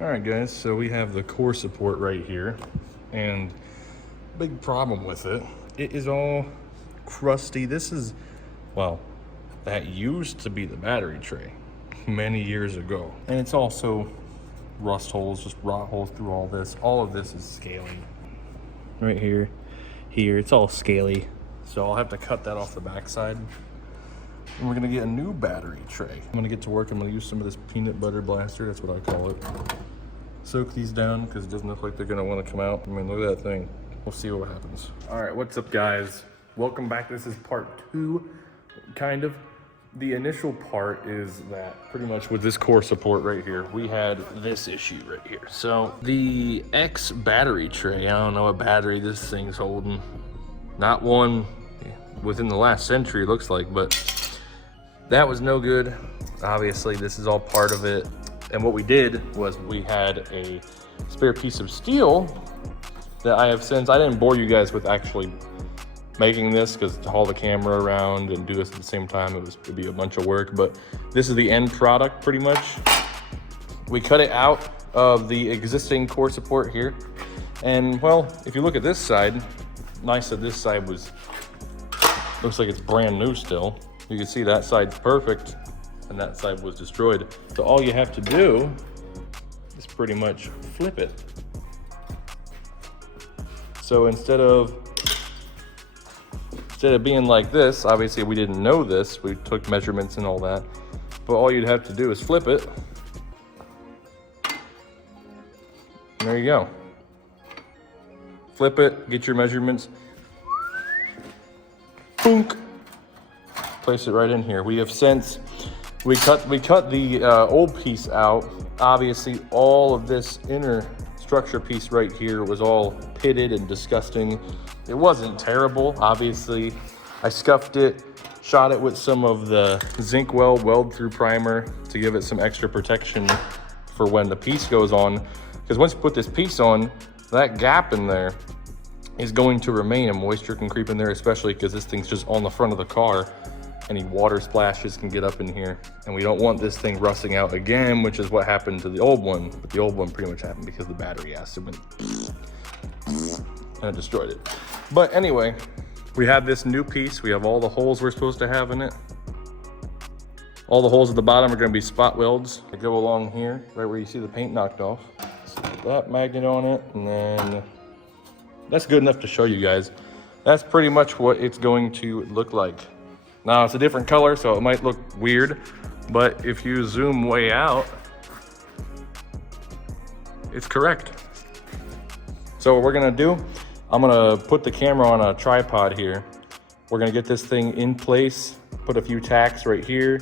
All right, guys, so we have the core support right here, and big problem with it. It is all crusty. This is, well, that used to be the battery tray many years ago. And it's also rust holes, just rot holes through all this. All of this is scaly. Right here, it's all scaly. So I'll have to cut that off the backside. And we're gonna get a new battery tray. I'm gonna get to work. I'm gonna use some of this peanut butter blaster, that's what I call it. Soak these down because it doesn't look like they're gonna wanna come out. I mean, look at that thing. We'll see what happens. All right, what's up, guys? Welcome back. This is part 2, kind of. The initial part is that pretty much with this core support right here, we had this issue right here. So the X battery tray, I don't know what battery this thing's holding. Not one within the last century, it looks like, but that was no good. Obviously, this is all part of it. And what we did was we had a spare piece of steel that I have since, I didn't bore you guys with actually making this because to haul the camera around and do this at the same time, it'd be a bunch of work, but this is the end product pretty much. We cut it out of the existing core support here. And well, if you look at this side, nice that this side looks like it's brand new still. You can see that side's perfect and that side was destroyed. So all you have to do is pretty much flip it. So instead of being like this, obviously we didn't know this, we took measurements and all that, but all you'd have to do is flip it. And there you go. Flip it, get your measurements. Boonk. Place it right in here. We have since, we cut the old piece out. Obviously all of this inner structure piece right here was all pitted and disgusting. It wasn't terrible, obviously. I scuffed it, shot it with some of the zinc weld through primer to give it some extra protection for when the piece goes on. Because once you put this piece on, that gap in there is going to remain, and moisture can creep in there, especially because this thing's just on the front of the car. Any water splashes can get up in here, and we don't want this thing rusting out again, which is what happened to the old one. But the old one pretty much happened because the battery acid went and it destroyed it. But anyway, we have this new piece. We have all the holes we're supposed to have in it. All the holes at the bottom are going to be spot welds that go along here, right where you see the paint knocked off. So that magnet on it, and then that's good enough to show you guys. That's pretty much what it's going to look like. Now it's a different color, so it might look weird, but if you zoom way out, it's correct. So what we're gonna do, I'm gonna put the camera on a tripod here. We're gonna get this thing in place, put a few tacks right here,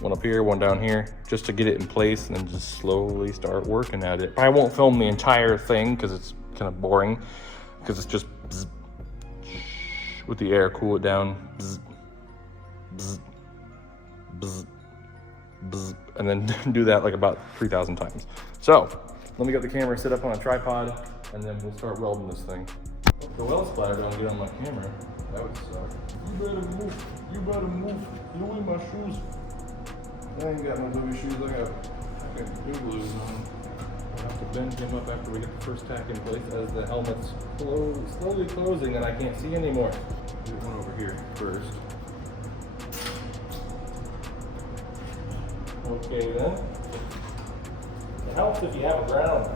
one up here, one down here, just to get it in place, and then just slowly start working at it. I won't film the entire thing because it's kind of boring, because it's just bzz, with the air, cool it down, bzz, bzz, bzz, bzz, and then do that like about 3,000 times. So let me get the camera set up on a tripod, and then we'll start welding this thing. The weld splatter don't get on my camera. That would suck. You better move. You better move. Louis, my shoes. I ain't got no Louis shoes. I got new Louis on. I'll have to bend him up after we get the first tack in place as the helmet's slowly closing and I can't see anymore. Do one over here first. Okay then. It helps if you have a ground.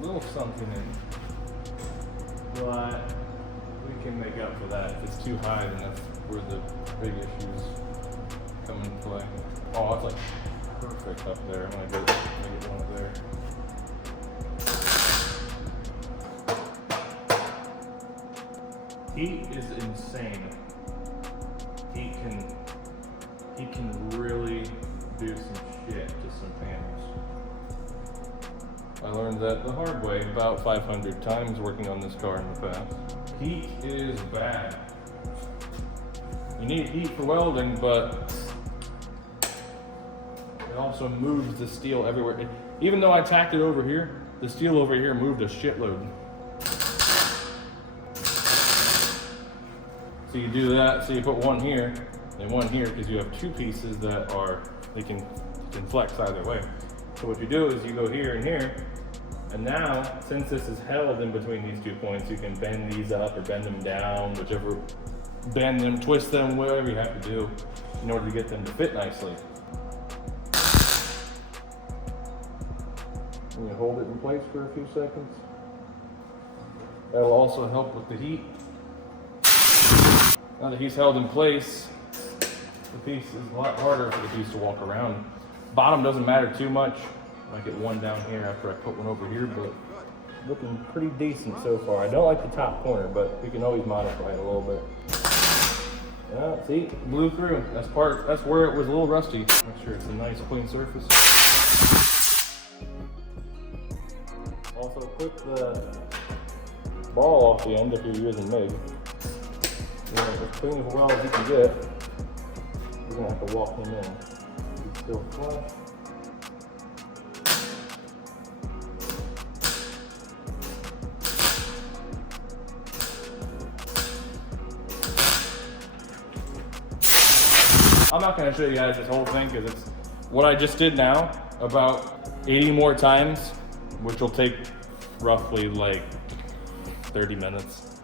Little something in, but we can make up for that. If it's too high, then that's where the big issues come into play. Oh, it's like perfect up there. I'm gonna get one up there. Heat is insane. He can really do some shit to some panels. I learned that the hard way about 500 times working on this car in the past. Heat is bad. You need heat for welding, but It also moves the steel everywhere. Even though I tacked it over here, the steel over here moved a shitload. So you do that, so you put one here and one here because you have two pieces that are, they can flex either way. So what you do is you go here and here, and now, since this is held in between these 2 points, you can bend these up or bend them down, whichever, bend them, twist them, whatever you have to do in order to get them to fit nicely. And you hold it in place for a few seconds. That will also help with the heat. Now that he's held in place, the piece is a lot harder for the piece to walk around. Bottom doesn't matter too much. I might get one down here after I put one over here, but looking pretty decent so far. I don't like the top corner, but we can always modify it a little bit. Yeah, see, blew through. That's where it was a little rusty. Make sure it's a nice clean surface. Also, clip the ball off the end if you're using MIG. As clean as well as you can get. You're gonna have to walk him in. He's still flush. I'm not going to show you guys this whole thing because it's what I just did now about 80 more times, which will take roughly like 30 minutes.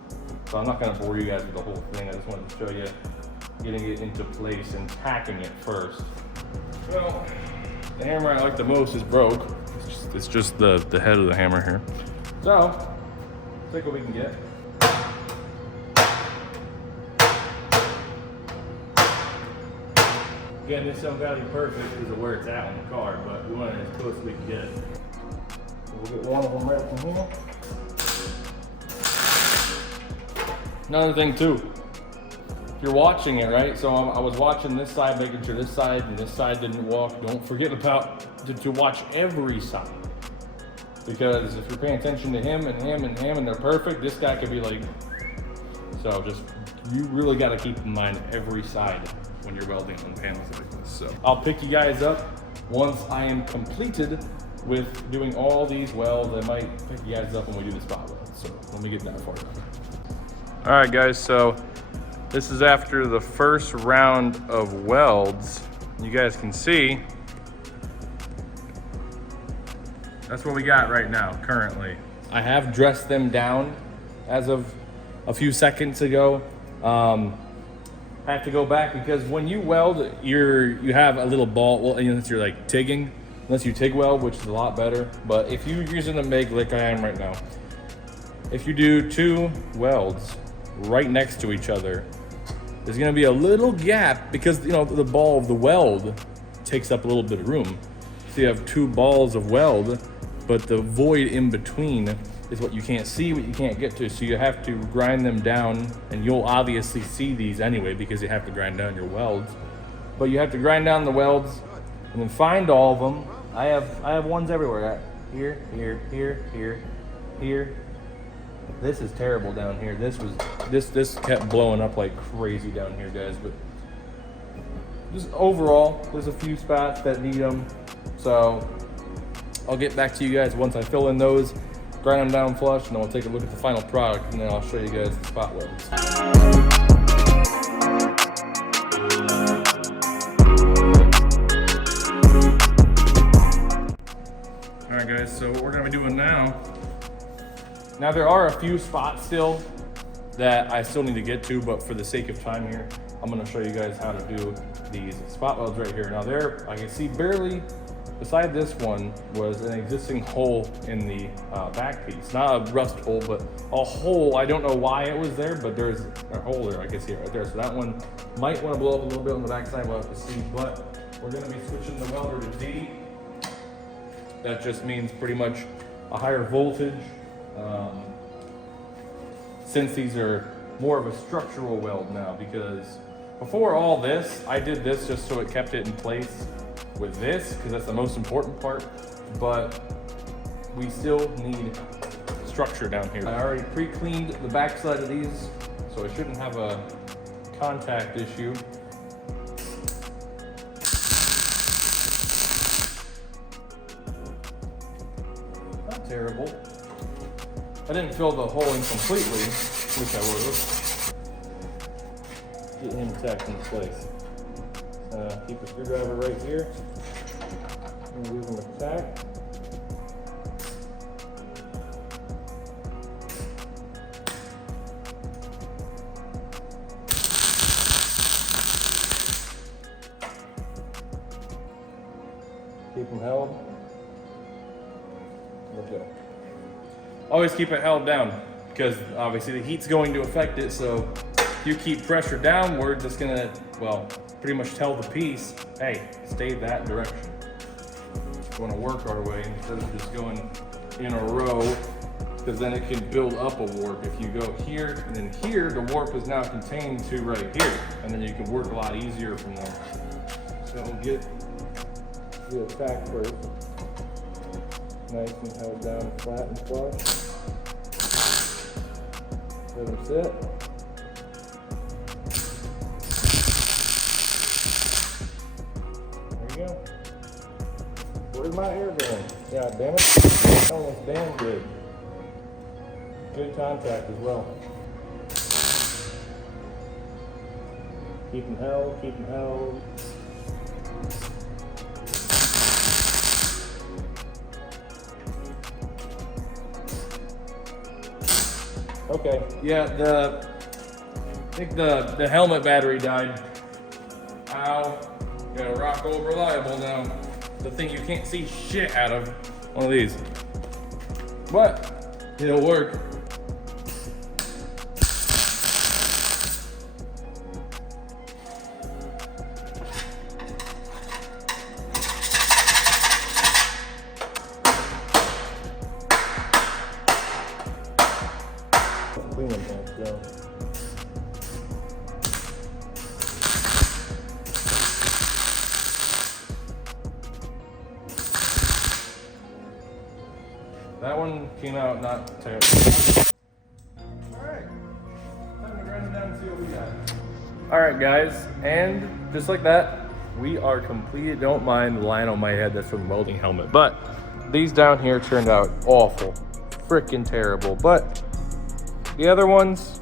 So I'm not going to bore you guys with the whole thing. I just wanted to show you getting it into place and tacking it first. Well, the hammer I like the most is broke. It's just the head of the hammer here. So, let's take what we can get. Again, this don't gotta be perfect because of where it's at on the car, but we want it as close as we can get it. So we'll get one of them right from here. Another thing too, if you're watching it, right? So I was watching this side, making sure this side and this side didn't walk. Don't forget about to watch every side. Because if you're paying attention to him and him and him and they're perfect, this guy could be like, so just, you really gotta keep in mind every side when you're welding on panels like this. So I'll pick you guys up once I am completed with doing all these welds. I might pick you guys up when we do the spot weld. So let me get that far done. All right guys, so this is after the first round of welds. You guys can see, that's what we got right now, currently. I have dressed them down as of a few seconds ago. I have to go back because when you weld, you have a little ball, well, unless you're like TIGging, unless you TIG weld, which is a lot better. But if you're using a MIG like I am right now, if you do two welds right next to each other, there's gonna be a little gap because, you know, the ball of the weld takes up a little bit of room. So you have two balls of weld, but the void in between is what you can't see, what you can't get to. So you have to grind them down, and you'll obviously see these anyway because you have to grind down your welds. But you have to grind down the welds and then find all of them. I have ones everywhere. Here, here, here, here, here. This is terrible down here. This kept blowing up like crazy down here, guys. But just overall, there's a few spots that need them. So I'll get back to you guys once I fill in those, grind them down flush, and then we'll take a look at the final product, and then I'll show you guys the spot welds. All right guys, so what we're gonna be doing now there are a few spots still that I still need to get to, but for the sake of time here, I'm gonna show you guys how to do these spot welds right here. Now there, I can see barely, beside this one was an existing hole in the back piece. Not a rust hole, but a hole. I don't know why it was there, but there's a hole there. I can see it right there. So that one might want to blow up a little bit on the back side. We'll have to see, but we're going to be switching the welder to D. That just means pretty much a higher voltage. Since these are more of a structural weld now, because before all this, I did this just so it kept it in place with this, because that's the most important part, but we still need structure down here. I already pre-cleaned the back side of these, so I shouldn't have a contact issue. terrible. I didn't fill the hole in completely, which I would have. Get him tacked in place. Keep the screwdriver right here. And give him a tack. Keep them held. Let's go. Always keep it held down because obviously the heat's going to affect it. So if you keep pressure downwards, it's gonna, well, pretty much tell the piece, hey, stay that direction. We want to work our way instead of just going in a row, because then it can build up a warp. If you go here and then here, the warp is now contained to right here, and then you can work a lot easier from there. So we'll get the attack first. Nice and held down flat and flush. Let them sit. There you go. Where's my air going? God damn it. That one was damn good. Good contact as well. Keep them held, keep them held. Okay, yeah, I think the helmet battery died. Ow, gotta rock old reliable now. The thing you can't see shit out of, one of these. But, it'll work. Clean them hands down. That one came out not terrible. Alright, time to grind it down and see what we got. Alright guys, and just like that, we are completed. Don't mind the line on my head, that's from the welding helmet. But these down here turned out awful. Freaking terrible. But the other ones,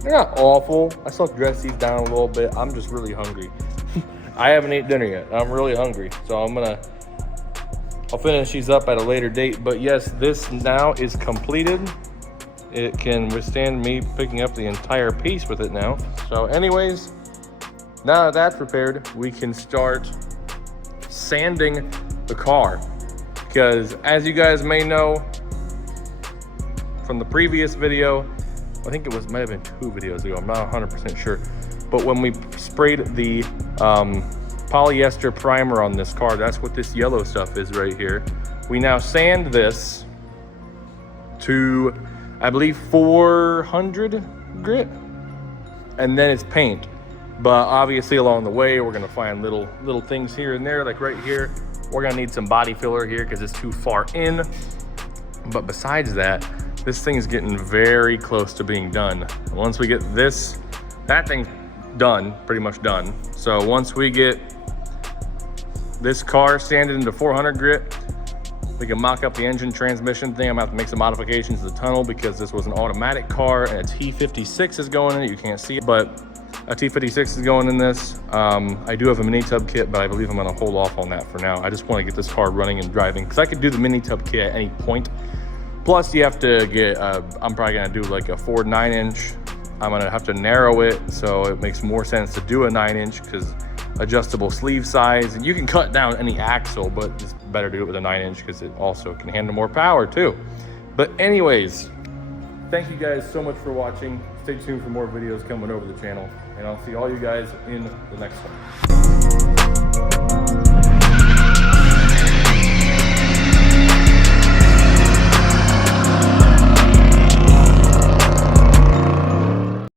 they're not awful. I still have to dress these down a little bit. I'm just really hungry. I haven't eaten dinner yet. I'm really hungry. So I'll finish these up at a later date. But yes, this now is completed. It can withstand me picking up the entire piece with it now. So anyways, now that that's prepared, we can start sanding the car. Because as you guys may know, from the previous video, I think it might have been 2 videos ago, I'm not 100% sure, but when we sprayed the polyester primer on this car, that's what this yellow stuff is right here. We now sand this to, I believe, 400 grit, and then it's paint. But obviously along the way, we're gonna find little things here and there, like right here. We're gonna need some body filler here because it's too far in. But besides that, this thing is getting very close to being done. Once we get that thing's done, pretty much done. So once we get this car sanded into 400 grit, we can mock up the engine transmission thing. I'm gonna have to make some modifications to the tunnel because this was an automatic car and a T56 is going in it. You can't see it, but a T56 is going in this. I do have a mini tub kit, but I believe I'm gonna hold off on that for now. I just wanna get this car running and driving because I could do the mini tub kit at any point. Plus you have to get, I'm probably gonna do like a Ford 9-inch. I'm gonna have to narrow it so it makes more sense to do a 9-inch because adjustable sleeve size. And you can cut down any axle, but it's better to do it with a 9-inch because it also can handle more power too. But anyways, thank you guys so much for watching. Stay tuned for more videos coming over the channel, and I'll see all you guys in the next one.